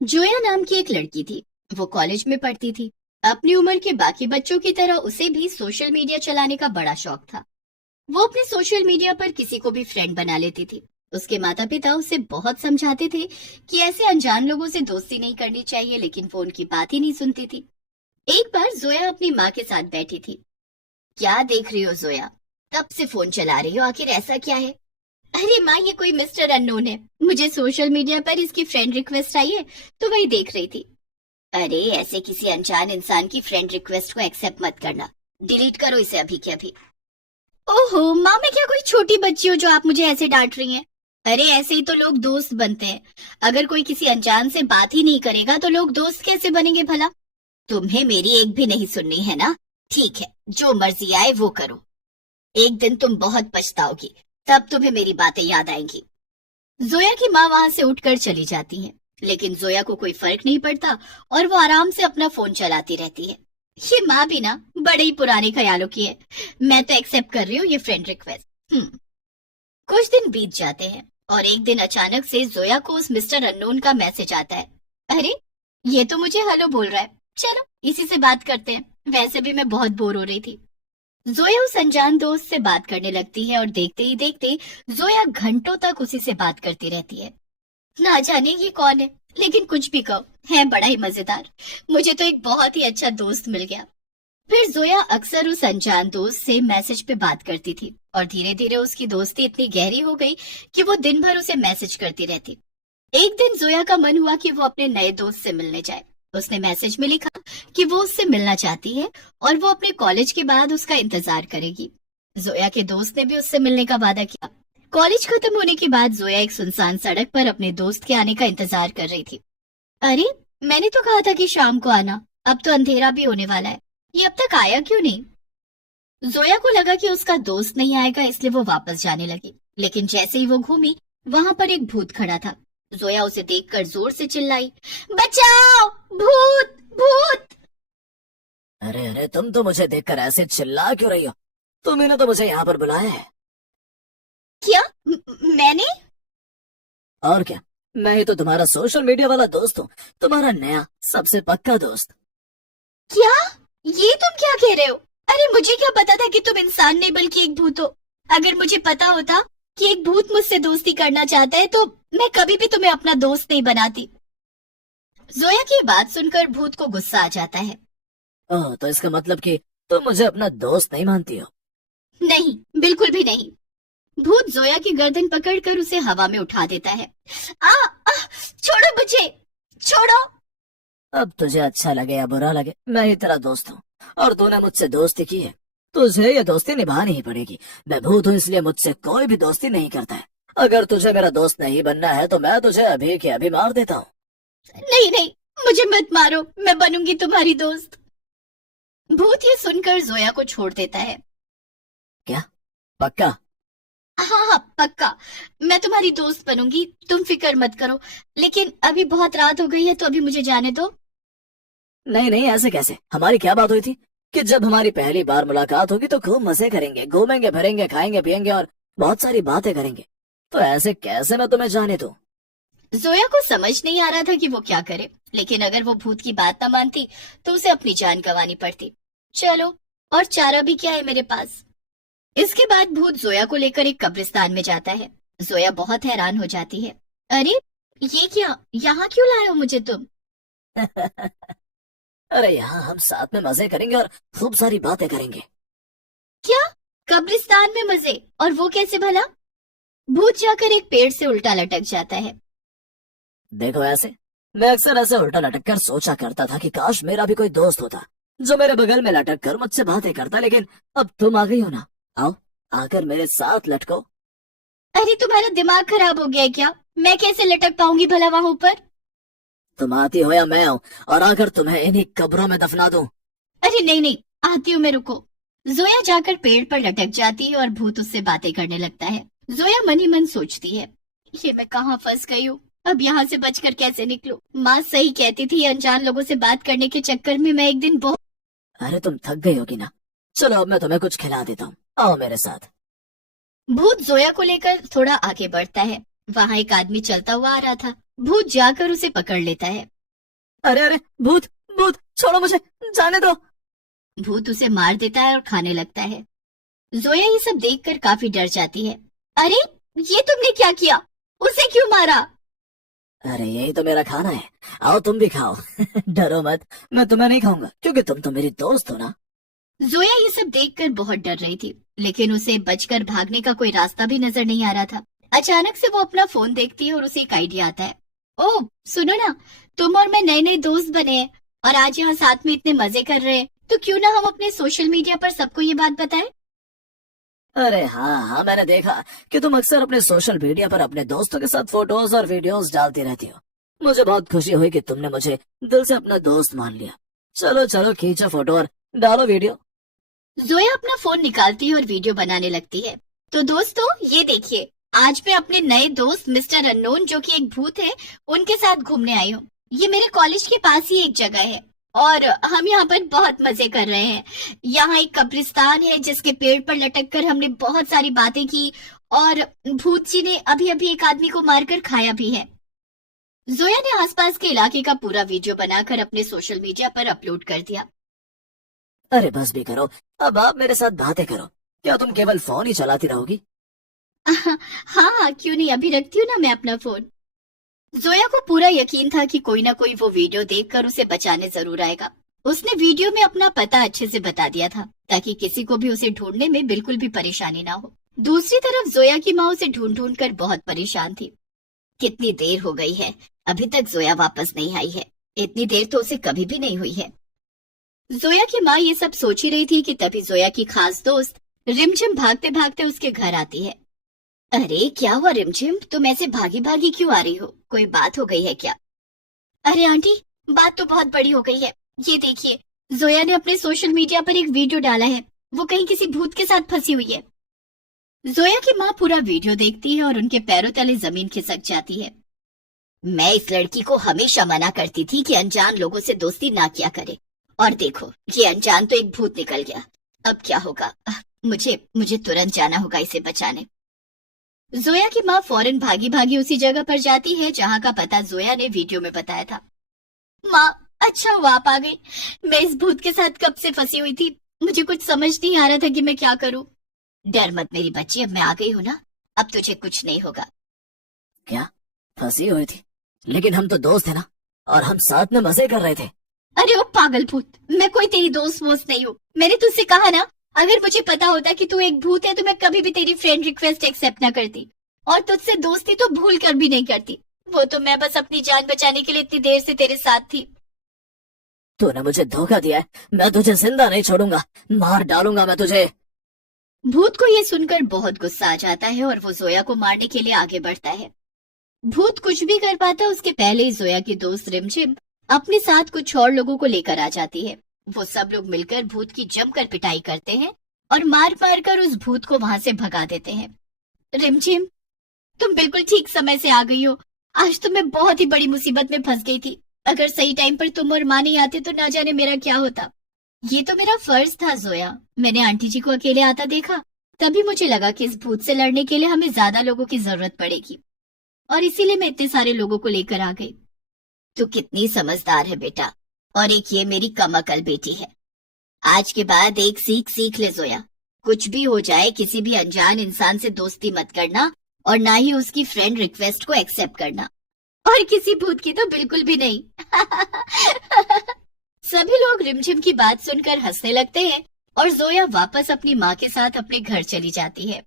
जोया नाम की एक लड़की थी। वो कॉलेज में पढ़ती थी। अपनी उम्र के बाकी बच्चों की तरह उसे भी सोशल मीडिया चलाने का बड़ा शौक था। वो अपने सोशल मीडिया पर किसी को भी फ्रेंड बना लेती थी। उसके माता पिता उसे बहुत समझाते थे कि ऐसे अनजान लोगों से दोस्ती नहीं करनी चाहिए, लेकिन वो उनकी बात ही नहीं सुनती थी। एक बार जोया अपनी माँ के साथ बैठी थी। क्या देख रही हो जोया? तब से फोन चला रही हो, आखिर ऐसा क्या है? अरे माँ, ये कोई मिस्टर अननोन है। मुझे सोशल मीडिया पर इसकी फ्रेंड रिक्वेस्ट आई है, तो वही देख रही थी। अरे ऐसे किसी अनजान इंसान की फ्रेंड रिक्वेस्ट को एक्सेप्ट मत करना। डिलीट करो इसे अभी के अभी। ओहो माँ, मैं क्या कोई छोटी बच्ची हूँ जो आप मुझे ऐसे डांट रही हैं? अरे ऐसे ही तो लोग दोस्त बनते हैं। अगर कोई किसी अनजान से बात ही नहीं करेगा तो लोग दोस्त कैसे बनेंगे भला? तुम्हें मेरी एक भी नहीं सुननी है ना? ठीक है, जो मर्जी आए वो करो। एक दिन तुम बहुत पछताओगी, तब तुम्हें मेरी बातें याद आएंगी। जोया की माँ वहां से उठकर चली जाती है, लेकिन जोया को कोई फर्क नहीं पड़ता और वो आराम से अपना फोन चलाती रहती है। ये माँ भी ना बड़े ही पुराने ख्यालों की है। मैं तो एक्सेप्ट कर रही हूँ ये फ्रेंड रिक्वेस्ट। कुछ दिन बीत जाते हैं और एक दिन अचानक से जोया को उस मिस्टर अननोन का मैसेज आता है। अरे ये तो मुझे हेलो बोल रहा है, चलो इसी से बात करते हैं। वैसे भी मैं बहुत बोर हो रही थी। जोया उस अनजान दोस्त से बात करने लगती है और देखते ही देखते जोया घंटों तक उसी से बात करती रहती है। ना जाने ये कौन है, लेकिन कुछ भी कहो, है बड़ा ही मजेदार। मुझे तो एक बहुत ही अच्छा दोस्त मिल गया। फिर जोया अक्सर उस अनजान दोस्त से मैसेज पे बात करती थी और धीरे धीरे उसकी दोस्ती इतनी गहरी हो गई कि वो दिन भर उसे मैसेज करती रहती। एक दिन जोया का मन हुआ कि वो अपने नए दोस्त से मिलने जाए। उसने मैसेज में लिखा कि वो उससे मिलना चाहती है और वो अपने कॉलेज के बाद उसका इंतजार करेगी। जोया के दोस्त ने भी उससे मिलने का वादा किया। कॉलेज खत्म होने के बाद जोया एक सुनसान सड़क पर अपने दोस्त के आने का इंतजार कर रही थी। अरे मैंने तो कहा था कि शाम को आना, अब तो अंधेरा भी होने वाला है। ये अब तक आया क्यों नहीं? जोया को लगा कि उसका दोस्त नहीं आएगा, इसलिए वो वापस जाने लगी। लेकिन जैसे ही वो घूमी, वहां पर एक भूत खड़ा था। जोया उसे देखकर जोर से चिल्लाई, बचाओ! भूत! भूत! अरे अरे, तुम तो मुझे देखकर ऐसे चिल्ला क्यों रही हो? तुमने तो मुझे यहाँ पर बुलाया है। क्या? मैंने? और क्या, मैं ही तो तुम्हारा सोशल मीडिया वाला दोस्त हूँ। तुम्हारा नया सबसे पक्का दोस्त। क्या? ये तुम क्या कह रहे हो? अरे मुझे क्या पता था कि तुम इंसान नहीं बल्कि एक भूत हो। अगर मुझे पता होता कि एक भूत मुझसे दोस्ती करना चाहता है तो मैं कभी भी तुम्हें अपना दोस्त नहीं बनाती। जोया की बात सुनकर भूत को गुस्सा आ जाता है। ओह, तो इसका मतलब कि तुम मुझे अपना दोस्त नहीं मानती हो? नहीं, बिल्कुल भी नहीं। भूत जोया की गर्दन पकड़कर उसे हवा में उठा देता है। छोड़ो मुझे, छोड़ो! अब तुझे अच्छा लगे या बुरा लगे, मैं ही तेरा दोस्त हूँ और तूने मुझसे दोस्ती की है। तुझे ये दोस्ती निभानी ही पड़ेगी। मैं भूत हूँ, इसलिए मुझसे कोई भी दोस्ती नहीं करता है। अगर तुझे मेरा दोस्त नहीं बनना है तो मैं तुझे अभी के अभी मार देता हूँ। नहीं नहीं, मुझे मत मारो, मैं बनूंगी तुम्हारी दोस्त। भूत ये सुनकर जोया को छोड़ देता है। क्या? पक्का? हाँ हाँ पक्का, मैं तुम्हारी दोस्त बनूंगी, तुम फिक्र मत करो। लेकिन अभी बहुत रात हो गई है तो अभी मुझे जाने दो। नहीं नहीं, ऐसे कैसे? हमारी क्या बात हुई थी कि जब हमारी पहली बार मुलाकात होगी तो खूब मजे करेंगे, घूमेंगे फिरेंगे, खाएंगे पियेंगे और बहुत सारी बातें करेंगे। तो ऐसे कैसे मैं तुम्हें जाने दूं? जोया को समझ नहीं आ रहा था कि वो क्या करे, लेकिन अगर वो भूत की बात ना मानती तो उसे अपनी जान गंवानी पड़ती। चलो, और चारा भी क्या है मेरे पास। इसके बाद भूत जोया को लेकर एक कब्रिस्तान में जाता है। जोया बहुत हैरान हो जाती है। अरे ये क्या, यहाँ क्यों लाए हो मुझे तुम? अरे यहाँ हम साथ में मजे करेंगे और खूब सारी बातें करेंगे। क्या? कब्रिस्तान में मजे? और वो कैसे भला? भूत जाकर एक पेड़ से उल्टा लटक जाता है। देखो, ऐसे मैं अक्सर ऐसे उल्टा लटक कर सोचा करता था कि काश मेरा भी कोई दोस्त होता जो मेरे बगल में लटक कर मुझसे बातें करता, लेकिन अब तुम आ गई हो ना। आओ, आकर मेरे साथ लटको। अरे तुम्हारा दिमाग खराब हो गया है क्या? मैं कैसे लटक पाऊंगी भला वहां ऊपर? तुम आती हो या मैं आऊं और आकर तुम्हें इन्हीं कब्रों में दफना दूं? अरे नहीं नहीं, आती हूँ मैं, रुको। जोया जाकर पेड़ पर लटक जाती है और भूत उससे बातें करने लगता है। जोया मन ही मन सोचती है, ये मैं कहाँ फंस गई हूँ, अब यहाँ से बचकर कैसे निकलूं? माँ सही कहती थी, अनजान लोगों से बात करने के चक्कर में मैं एक दिन बहुत। अरे तुम थक गई होगी ना, चलो अब मैं तुम्हें कुछ खिला देता हूँ, आओ मेरे साथ। भूत जोया को लेकर थोड़ा आगे बढ़ता है। वहां एक आदमी चलता हुआ आ रहा था। भूत जाकर उसे पकड़ लेता है। अरे अरे, भूत भूत, छोड़ो मुझे, जाने दो। भूत उसे मार देता है और खाने लगता है। जोया ये सब देखकर काफी डर जाती है। अरे ये तुमने क्या किया? उसे क्यों मारा? अरे यही तो मेरा खाना है, आओ तुम भी खाओ। डरो मत, मैं तुम्हें नहीं खाऊंगा क्योंकि तुम तो मेरी दोस्त हो ना। जोया ये सब देखकर बहुत डर रही थी, लेकिन उसे बचकर भागने का कोई रास्ता भी नजर नहीं आ रहा था। अचानक से वो अपना फोन देखती है और उसे एक आइडिया आता है। ओह सुनो ना, तुम और मैं नए नए दोस्त बने हैं और आज यहाँ साथ में इतने मजे कर रहे हैं, तो क्यों ना हम अपने सोशल मीडिया पर सबको ये बात बताएं? अरे हाँ हाँ, मैंने देखा कि तुम अक्सर अपने सोशल मीडिया पर अपने दोस्तों के साथ फोटोज और वीडियोस डालती रहती हो। मुझे बहुत खुशी हुई कि तुमने मुझे दिल से अपना दोस्त मान लिया। चलो चलो, खींचो फोटो और डालो वीडियो। जोया अपना फोन निकालती है और वीडियो बनाने लगती है। तो दोस्तों ये देखिए, आज मैं अपने नए दोस्त मिस्टर अननोन, जो कि एक भूत है, उनके साथ घूमने आई हूँ। ये मेरे कॉलेज के पास ही एक जगह है और हम यहाँ पर बहुत मजे कर रहे हैं। यहाँ एक कब्रिस्तान है जिसके पेड़ पर लटक कर हमने बहुत सारी बातें की और भूत जी ने अभी अभी एक आदमी को मारकर खाया भी है। जोया ने आसपास के इलाके का पूरा वीडियो बनाकर अपने सोशल मीडिया पर अपलोड कर दिया। अरे बस भी करो, अब आप मेरे साथ बातें करो। क्या तुम केवल फोन ही चलाती रहोगी? हाँ क्यों नहीं, अभी रखती हूँ ना मैं अपना फोन। जोया को पूरा यकीन था कि कोई ना कोई वो वीडियो देखकर उसे बचाने जरूर आएगा। उसने वीडियो में अपना पता अच्छे से बता दिया था ताकि किसी को भी उसे ढूंढने में बिल्कुल भी परेशानी ना हो। दूसरी तरफ जोया की माँ उसे ढूंढ ढूंढ कर बहुत परेशान थी। कितनी देर हो गई है, अभी तक जोया वापस नहीं आई है। इतनी देर तो उसे कभी भी नहीं हुई है। जोया की माँ ये सब सोच ही रही थी कि तभी जोया की खास दोस्त रिमझिम भागते भागते उसके घर आती है। अरे क्या हुआ रिमझिम, तुम ऐसे भागी भागी क्यों आ रही हो? कोई बात हो गई है क्या? अरे आंटी, बात तो बहुत बड़ी हो गई है। ये देखिए, जोया ने अपने सोशल मीडिया पर एक वीडियो डाला है। वो कहीं किसी भूत के साथ फंसी हुई है। जोया की माँ पूरा वीडियो देखती है और उनके पैरों तले जमीन खिसक जाती है। मैं इस लड़की को हमेशा मना करती थी कि अनजान लोगों से दोस्ती ना किया करे, और देखो ये अनजान तो एक भूत निकल गया। अब क्या होगा? मुझे तुरंत जाना होगा इसे बचाने। जोया की माँ फौरन भागी भागी उसी जगह पर जाती है जहाँ का पता जोया ने वीडियो में बताया था। माँ अच्छा हुआ आप आ गई। मैं इस भूत के साथ कब से फंसी हुई थी, मुझे कुछ समझ नहीं आ रहा था कि मैं क्या करूँ। डर मत मेरी बच्ची, अब मैं आ गई हूँ ना, अब तुझे कुछ नहीं होगा। क्या फंसी हुई थी? लेकिन हम तो दोस्त थे ना, और हम साथ में मजे कर रहे थे। अरे वो पागल भूत, मैं कोई तेरी दोस्त वोस्त नहीं हूँ। मैंने तुझसे कहा ना, अगर मुझे पता होता कि तू एक भूत है तो मैं कभी भी तेरी फ्रेंड रिक्वेस्ट एक्सेप्ट ना करती, और तुझसे दोस्ती तो भूल कर भी नहीं करती। वो तो मैं बस अपनी जान बचाने के लिए इतनी देर से तेरे साथ थी। तूने मुझे धोखा दिया है, मैं तुझे जिंदा नहीं छोड़ूंगा, मार डालूंगा मैं तुझे। भूत को ये सुनकर बहुत गुस्सा आ जाता है और वो जोया को मारने के लिए आगे बढ़ता है। भूत कुछ भी कर पाता उसके पहले ही जोया की दोस्त रिमझिम अपने साथ कुछ और लोगों को लेकर आ जाती है। वो सब लोग मिलकर भूत की जमकर पिटाई करते हैं और मार मार कर उस भूत को वहां से भगा देते हैं। रिमझिम, तुम बिल्कुल ठीक समय से आ गई हो। आज तो मैं बहुत ही बड़ी मुसीबत में फंस गई थी। अगर सही टाइम पर तुम और माँ नहीं आते तो ना जाने मेरा क्या होता। ये तो मेरा फर्ज था जोया, मैंने आंटी जी को अकेले आता देखा, तभी मुझे लगा कि इस भूत से लड़ने के लिए हमें ज्यादा लोगों की जरूरत पड़ेगी, और इसीलिए मैं इतने सारे लोगों को लेकर आ गई। तू कितनी समझदार है बेटा, और एक ये मेरी कमअकल बेटी है। आज के बाद एक सीख सीख ले जोया, कुछ भी हो जाए किसी भी अनजान इंसान से दोस्ती मत करना, और ना ही उसकी फ्रेंड रिक्वेस्ट को एक्सेप्ट करना, और किसी भूत की तो बिल्कुल भी नहीं। सभी लोग रिमझिम की बात सुनकर हंसने लगते हैं और जोया वापस अपनी माँ के साथ अपने घर चली जाती है।